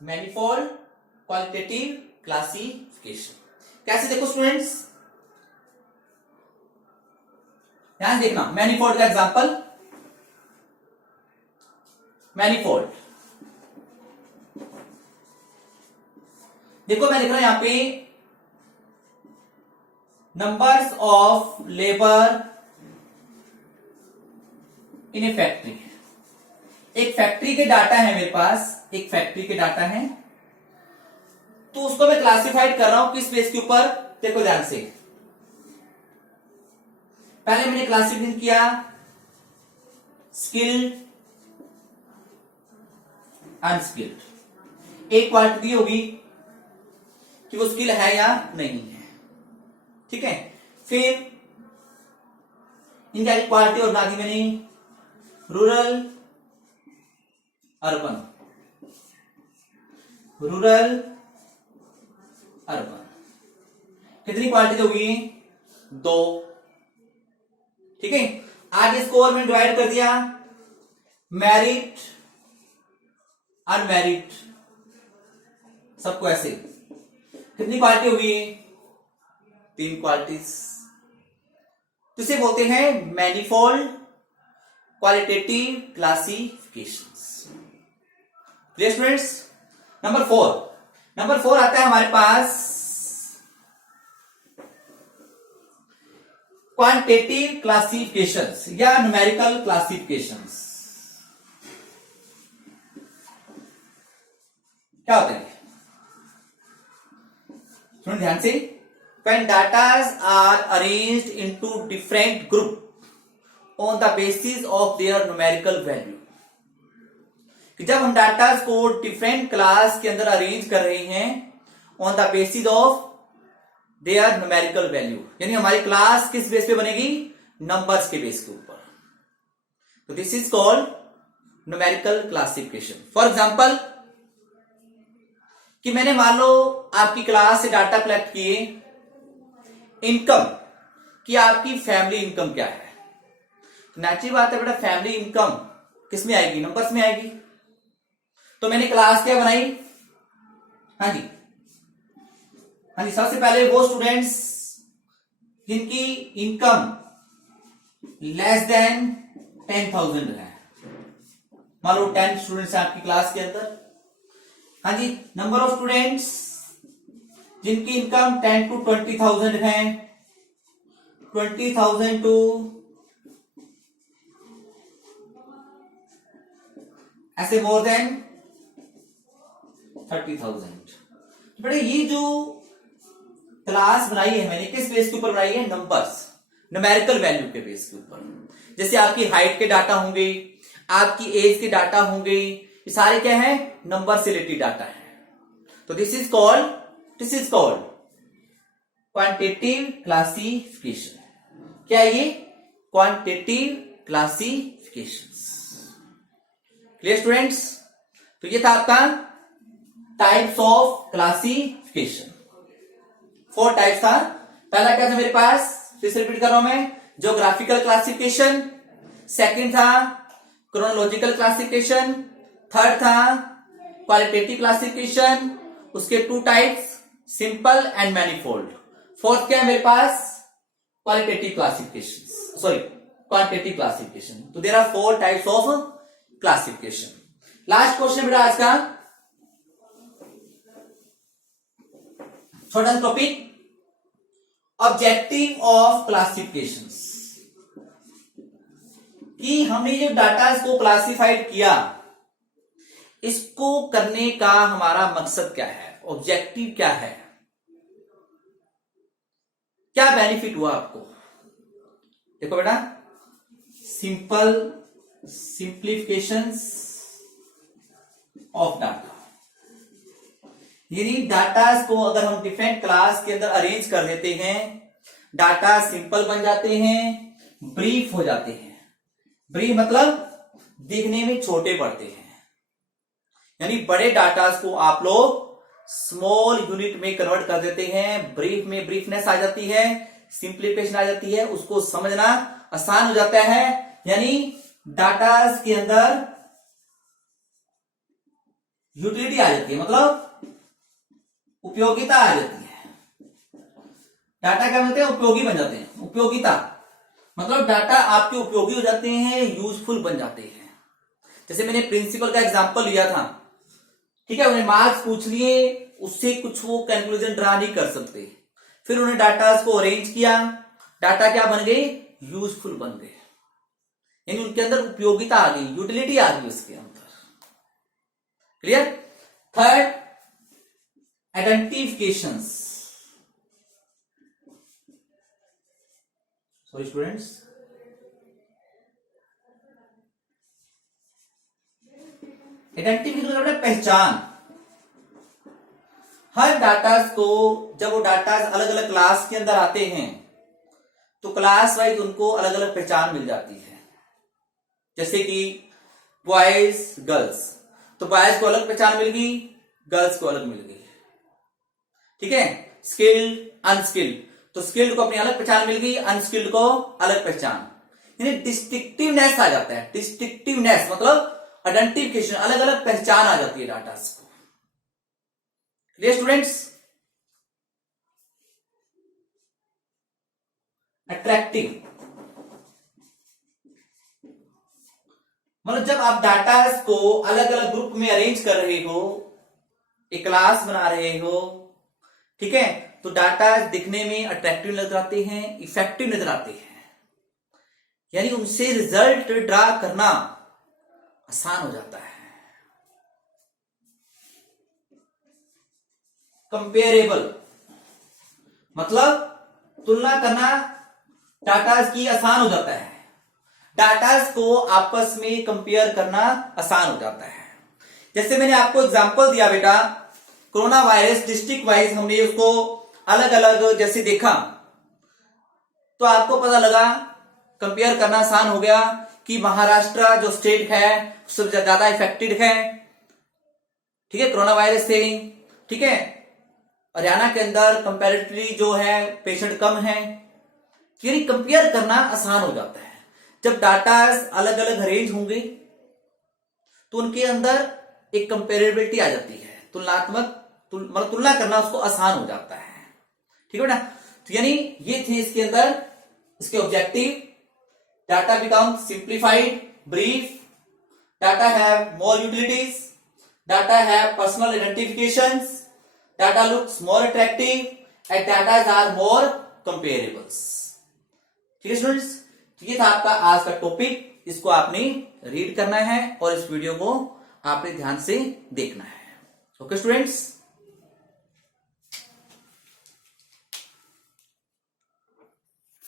Manifold qualitative classification. कैसे देखो students, ध्यान देखना। मैनिफोल्ड का एग्जांपल, मैनिफोल्ड देखो मैं लिख रहा हूं यहां पे numbers of labour in A factory. एक फैक्ट्री के डाटा है मेरे पास, एक फैक्ट्री के डाटा है, तो उसको मैं क्लासिफाइड कर रहा हूं किस बेस के ऊपर। देखो ध्यान से, पहले मैंने क्लासिफिकेशन किया स्किल्ड अनस्किल्ड। एक क्वालिटी होगी कि वो स्किल है या नहीं है, ठीक है। फिर इनका क्वालिटी और बना दी मैंने रूरल अर्बन, रूरल अर्बन। कितनी क्वालिटी होगी? 2, ठीक है। आगे इसको और मैंने डिवाइड कर दिया मैरिड अनमैरिड, सबको ऐसे। कितनी क्वालिटी होगी? 3 क्वालिटीज। तो इसे बोलते हैं manifold qualitative classifications. Clear students? Number 4 आता है हमारे पास क्वांटिटेटिव क्लासिफिकेशंस या न्यूमेरिकल क्लासिफिकेशंस। क्या होता है? सुन ध्यान से। When data are arranged into different group on the basis of their numerical value, कि जब हम डाटा को डिफरेंट क्लास के अंदर अरेंज कर रहे हैं on the basis of their numerical value, यानी हमारी क्लास किस बेस पे बनेगी? नंबर्स के बेस के ऊपर। तो this is called numerical classification. For example, कि मैंने मान लो आपकी क्लास से डाटा कलेक्ट किए इनकम, कि आपकी फैमिली इनकम क्या है। नेचुरल बात है बेटा, फैमिली इनकम किस में आएगी? नंबर्स में आएगी। तो मैंने क्लास क्या बनाई? हाँ जी, सबसे पहले वो स्टूडेंट्स जिनकी इनकम लेस देन 10,000 है। मान लो 10 स्टूडेंट्स हैं आपकी क्लास के अंदर। हाँ जी, नंबर ऑफ स्टूडेंट्स जिनकी इनकम 10 to 20,000 है, 20,000 to ऐसे मोर देन 30,000। बेटा ये जो क्लास बनाई है मैंने, किस बेस के ऊपर बनाई है? नंबर्स, न्यूमेरिकल वैल्यू के बेस के ऊपर। जैसे आपकी हाइट के डाटा होंगे, आपकी एज के डाटा होंगे, ये सारे क्या है? नंबर से रिलेटेड डाटा है। तो this is called quantitative classification. क्या है ये? Quantitative classifications. Clear students? तो ये था आपका टाइप्स ऑफ क्लासिफिकेशन। 4 टाइप्स था। पहला क्या था मेरे पास? फिर से रिपीट कर रहा हूं मैं, ज्योग्राफिकल क्लासिफिकेशन। सेकंड था क्रोनोलॉजिकल क्लासिफिकेशन। थर्ड था क्वालिटेटिव क्लासिफिकेशन। उसके 2 types, simple and manifold. Fourth क्या है मेरे पास? Qualitative classification, sorry quantitative classification. तो there are 4 types of classification. Last question बेटा आज का, छोटा टॉपिक, ऑब्जेक्टिव ऑफ क्लासिफिकेशंस। कि हमने जो डाटा को क्लासिफाइड किया, इसको करने का हमारा मकसद क्या है? ऑब्जेक्टिव क्या है? क्या बेनिफिट हुआ आपको? देखो बेटा, सिंप्लीफिकेशंस ऑफ डाटा, यानी डाटा को अगर हम डिफरेंट क्लास के अंदर अरेंज कर देते हैं, डाटा सिंपल बन जाते हैं, ब्रीफ हो जाते हैं। ब्रीफ मतलब दिखने में छोटे पड़ते हैं, यानी बड़े डाटा को आप लोग स्मॉल यूनिट में कन्वर्ट कर देते हैं। ब्रीफ में ब्रीफनेस आ जाती है, सिंप्लीफिकेशन आ जाती है, उसको समझना आसान हो जाता है। यानी डाटा के अंदर यूटिलिटी आ जाती है, मतलब उपयोगिता आ जाती है। डाटा क्या बनते हैं? उपयोगी बन जाते हैं। उपयोगिता मतलब डाटा आपके उपयोगी हो जाते हैं, यूजफुल बन जाते हैं। जैसे मैंने प्रिंसिपल का एग्जांपल लिया था, ठीक है, उन्हें मार्क्स पूछ लिए, उससे कुछ वो कंक्लूजन ड्रा नहीं कर सकते, फिर उन्हें डाटा को अरेंज किया, डाटा क्या बन गए? यूजफुल बन गए, यानी उनके अंदर उपयोगिता आ गई, यूटिलिटी आ गई उसके अंदर। Clear? Third, identifications. Sorry students, identification मतलब पहचान। हर डाटा को जब वो डाटा अलग अलग क्लास के अंदर आते हैं तो क्लास वाइज उनको अलग अलग पहचान मिल जाती है। जैसे कि बॉयज गर्ल्स, तो बॉयज को अलग पहचान मिल गई, गर्ल्स को अलग मिल गई। ठीक है, स्किल्ड अनस्किल्ड, तो स्किल्ड को अपनी अलग पहचान मिल गई, अनस्किल्ड को अलग पहचान, यानी डिस्टिंक्टिवनेस आ जाता है। डिस्टिंक्टिवनेस मतलब आइडेंटिफिकेशन, अलग अलग पहचान आ जाती है डाटा को। Clear students? अट्रैक्टिव मतलब जब आप डाटा को अलग अलग ग्रुप में अरेंज कर रहे हो, एक क्लास बना रहे हो, ठीक है, तो डाटा दिखने में अट्रैक्टिव नजर आते हैं, इफेक्टिव नजर आते हैं, यानी उनसे रिजल्ट ड्रा करना आसान हो जाता है। कंपेरेबल मतलब तुलना करना डाटा की आसान हो जाता है, डाटा को आपस में कंपेयर करना आसान हो जाता है। जैसे मैंने आपको एग्जांपल दिया बेटा, कोरोना वायरस डिस्ट्रिक्ट वाइज हमने उसको अलग अलग जैसे देखा, तो आपको पता लगा, कंपेयर करना आसान हो गया कि महाराष्ट्र जो स्टेट है सबसे ज्यादा इफेक्टेड है, ठीक है, कोरोना वायरस से। ठीक है, हरियाणा के अंदर कंपैरेटिवली जो है पेशेंट कम है, यानी कंपेयर करना आसान हो जाता है। जब डाटा अलग अलग अरेंज होंगे तो उनके अंदर एक कंपेरेबिलिटी आ जाती है, तुलनात्मक मतलब तुलना करना उसको आसान हो जाता है। ठीक है ना, तो यानी ये थे इसके अंदर इसके objective. Data become simplified, brief, data have more utilities, data have personal identifications, data looks more attractive and data are more comparables. ठीक है स्टूडेंट्स, तो ये था आपका आज का टॉपिक, इसको आपने रीड करना है और इस वीडियो को आपने ध्यान से देखना है। Okay students.